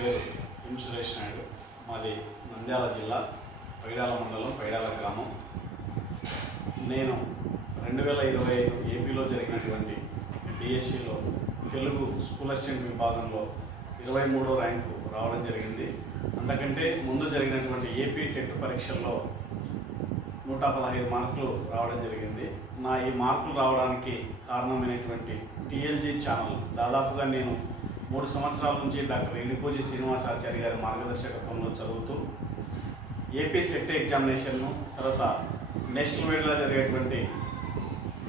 పేరు ఎం సురేష్ నాయుడు. మాది నంద్యాల జిల్లా పైడాల మండలం పైడాల గ్రామం. నేను 2025 ఏపీలో జరిగినటువంటి డిఎస్సిలో తెలుగు స్కూల్ అసిస్టెంట్ విభాగంలో 23వ ర్యాంకు రావడం జరిగింది. అంతకంటే ముందు జరిగినటువంటి ఏపీ టెట్ పరీక్షల్లో 115 మార్కులు రావడం జరిగింది. నా ఈ మార్కులు రావడానికి కారణమైనటువంటి టీఎల్జీ ఛానల్ దాదాపుగా నేను 3 సంవత్సరాల నుంచి డాక్టర్ ఎడికోజీ శ్రీనివాసాచారి గారి మార్గదర్శకత్వంలో చదువుతూ ఏపీ సెట్ ఎగ్జామినేషన్ను, తర్వాత నేషనల్ వైడ్గా జరిగేటువంటి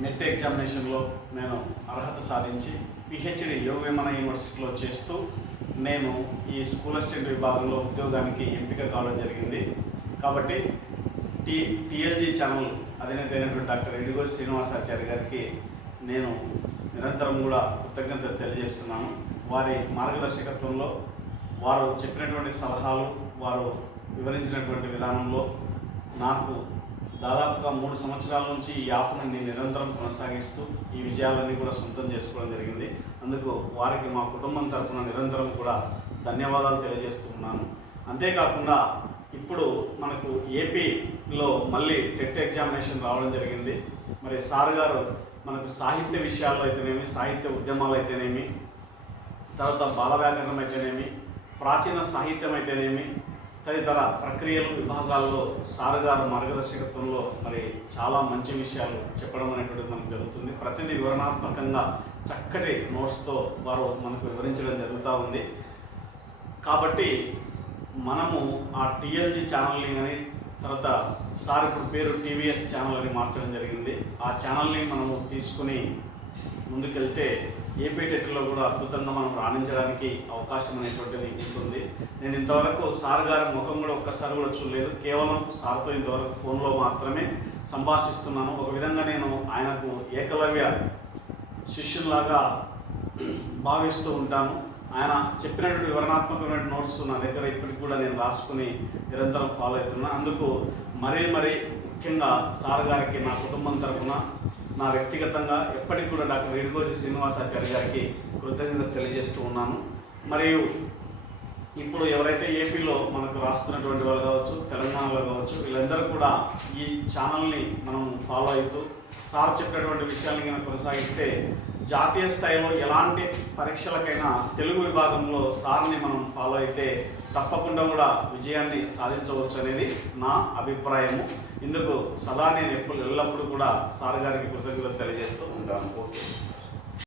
నెట్ ఎగ్జామినేషన్లో నేను అర్హత సాధించి పిహెచ్డి యోగ విమాన యూనివర్సిటీలో చేస్తూ నేను ఈ స్కూల్ అసిస్టెంట్ విభాగంలో ఉద్యోగానికి ఎంపిక కావడం జరిగింది. కాబట్టి టీఎల్జీ ఛానల్ అధినేత అయినటువంటి డాక్టర్ ఎడికోజీ శ్రీనివాసాచారి గారికి నేను నిరంతరం కూడా కృతజ్ఞతలు తెలియజేస్తున్నాను. వారి మార్గదర్శకత్వంలో వారు చెప్పినటువంటి సలహాలు, వారు వివరించినటువంటి విధానంలో నాకు దాదాపుగా 3 సంవత్సరాల నుంచి ఈ యాప్ను నేను నిరంతరం కొనసాగిస్తూ ఈ విజయాలన్నీ కూడా సొంతం చేసుకోవడం జరిగింది. అందుకు వారికి మా కుటుంబం తరఫున నిరంతరం కూడా ధన్యవాదాలు తెలియజేస్తున్నాను. అంతేకాకుండా ఇప్పుడు మనకు ఏపీలో మళ్ళీ టెట్ ఎగ్జామినేషన్ రావడం జరిగింది. మరి సార్ గారు మనకు సాహిత్య విషయాల్లో అయితేనేమి, సాహిత్య ఉద్యమాలు అయితేనేమి, తర్వాత బాల వ్యాకరణం అయితేనేమి, ప్రాచీన సాహిత్యం అయితేనేమి, తదితర ప్రక్రియలు విభాగాల్లో సార్ గారు మార్గదర్శకత్వంలో మరి చాలా మంచి విషయాలు చెప్పడం అనేటువంటిది మనకు జరుగుతుంది. ప్రతిదీ వివరణాత్మకంగా చక్కటి నోట్స్తో వారు మనకు వివరించడం జరుగుతూ ఉంది. కాబట్టి మనము ఆ టీఎల్జీ ఛానల్ని కానీ, తర్వాత సార్ ఇప్పుడు పేరు టీవీఎస్ ఛానల్ అని మార్చడం జరిగింది. ఆ ఛానల్ని మనము తీసుకుని ముందుకెళ్తే ఏపీ టెట్లో కూడా అద్భుతంగా మనం రాణించడానికి అవకాశం అనేటువంటిది ఉంటుంది. నేను ఇంతవరకు సార్ గారి ముఖం కూడా ఒక్కసారి కూడా చూడలేదు. కేవలం సార్తో ఇంతవరకు ఫోన్లో మాత్రమే సంభాషిస్తున్నాను. ఒక విధంగా నేను ఆయనకు ఏకలవ్య శిష్యులాగా భావిస్తూ ఉంటాను. ఆయన చెప్పినటువంటి వివరణాత్మకమైన నోట్స్ నా దగ్గర ఇప్పటికి కూడా నేను రాసుకుని నిరంతరం ఫాలో అవుతున్నాను. అందుకు మరీ ముఖ్యంగా సార్ గారికి నా కుటుంబం తరఫున, నా వ్యక్తిగతంగా ఎప్పటికి కూడా డాక్టర్ ఎడికోజీ శ్రీనివాసాచారి గారికి కృతజ్ఞతలు తెలియజేస్తూ ఉన్నాను. మరియు ఇప్పుడు ఎవరైతే ఏపీలో మనకు రాస్తున్నటువంటి వాళ్ళు కావచ్చు, తెలంగాణలో కావచ్చు, వీళ్ళందరూ కూడా ఈ ఛానల్ని మనం ఫాలో అవుతూ సార్ చెప్పినటువంటి విషయాన్ని కనుక కొనసాగిస్తే జాతీయ స్థాయిలో ఎలాంటి పరీక్షలకైనా తెలుగు విభాగంలో సార్ని మనం ఫాలో అయితే తప్పకుండా కూడా విజయాన్ని సాధించవచ్చు అనేది నా అభిప్రాయము. ఇందుకు సదా నేను ఎల్లప్పుడూ కూడా సార్ గారికి కృతజ్ఞతలు తెలియజేస్తూ ఉంటాను. ఓకే.